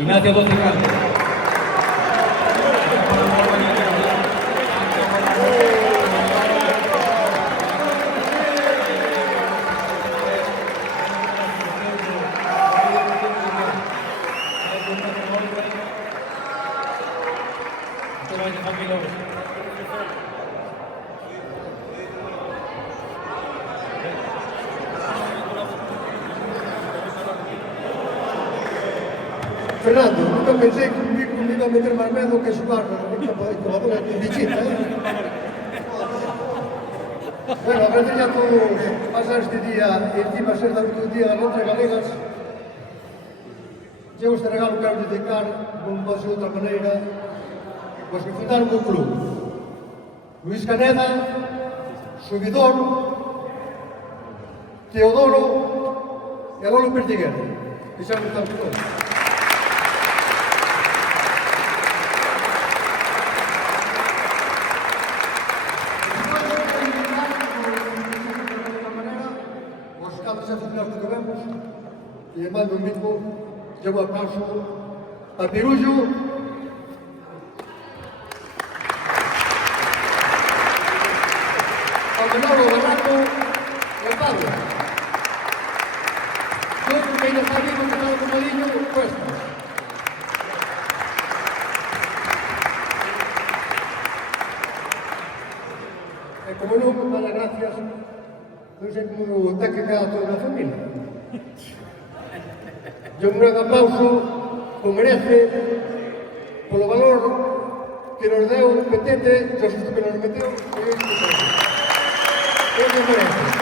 Ignacio Doce Campos. Fernando, nunca pensei que un bico me iba a meter máis medo que xogar con a bichita, Bueno, agradecer a todos pasar este día e encima ser do día das letras galegas. Eu este regalo quero dedicar, como pode ser de outra maneira, pois que fundaron un club. Luís Caneda, Subidor, Teodoro e Lolo Pertiguero, que xa non están todos. Os aficionados que vemos, e lle mando un mismo, lle un aplauso a Pirullo, a Manolo Barraco e a Pablo. Todos que ainda está vivo, que está o comadiño, puestos. E como non, para gracias, non sei como ten que quedar toda a familia. E un gran aplauso que merece polo valor que nos deu Petete, o susto que nos meteu, e isto que merece.